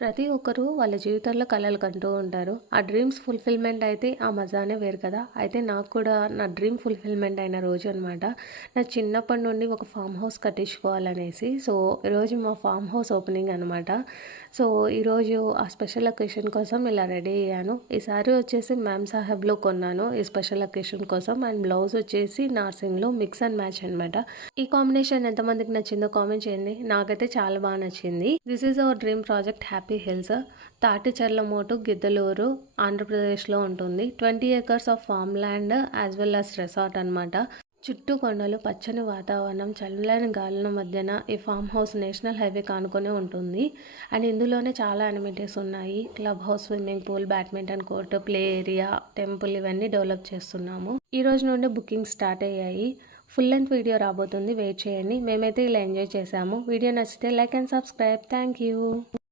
ప్రతి ఒక్కరు వాళ్ళ జీవితంలో కలలు కంటూ ఉంటారు. ఆ డ్రీమ్స్ ఫుల్ఫిల్మెంట్ అయితే ఆ మజానే వేరు కదా! అయితే నాకు కూడా నా డ్రీమ్ ఫుల్ఫిల్మెంట్ అయిన రోజు అనమాట. నా చిన్నప్పటి నుండి ఒక ఫామ్ హౌస్ కట్టించుకోవాలనేసి. సో, ఈరోజు మా ఫామ్ హౌస్ ఓపెనింగ్ అనమాట. సో, ఈరోజు ఆ స్పెషల్ అకేషన్ కోసం ఇలా రెడీ అయ్యాను. ఈ సారీ వచ్చేసి మ్యామ్ సాహెబ్‌లో కొన్నాను ఈ స్పెషల్ అకేషన్ కోసం. అండ్ బ్లౌజ్ వచ్చేసి నార్సింగ్‌లో మిక్స్ అండ్ మ్యాచ్ అనమాట. ఈ కాంబినేషన్ ఎంతమందికి నచ్చిందో కామెంట్ చేయండి. నాకైతే చాలా బాగా నచ్చింది. This is our dream project happy hills. Taticherlamotu, Giddalur, ఆంధ్రప్రదేశ్లో ఉంటుంది. 20 acres of farm land as well as resort అనమాట. చుట్టూ కొండలు, పచ్చని వాతావరణం, చల్లని గాలుల మధ్యన ఈ ఫామ్ హౌస్ నేషనల్ హైవే కానుకొనే ఉంటుంది. అండ్ ఇందులోనే చాలా అనిమిటీస్ ఉన్నాయి. Club house, swimming pool, badminton court, play area, temple ఇవన్నీ డెవలప్ చేస్తున్నాము. ఈ రోజు నుండి బుకింగ్ స్టార్ట్ అయ్యాయి. ఫుల్ లెంత్ వీడియో రాబోతుంది, వెయిట్ చేయండి. మేమైతే ఇలా ఎంజాయ్ చేసాము. వీడియో నచ్చితే like and subscribe. Thank you.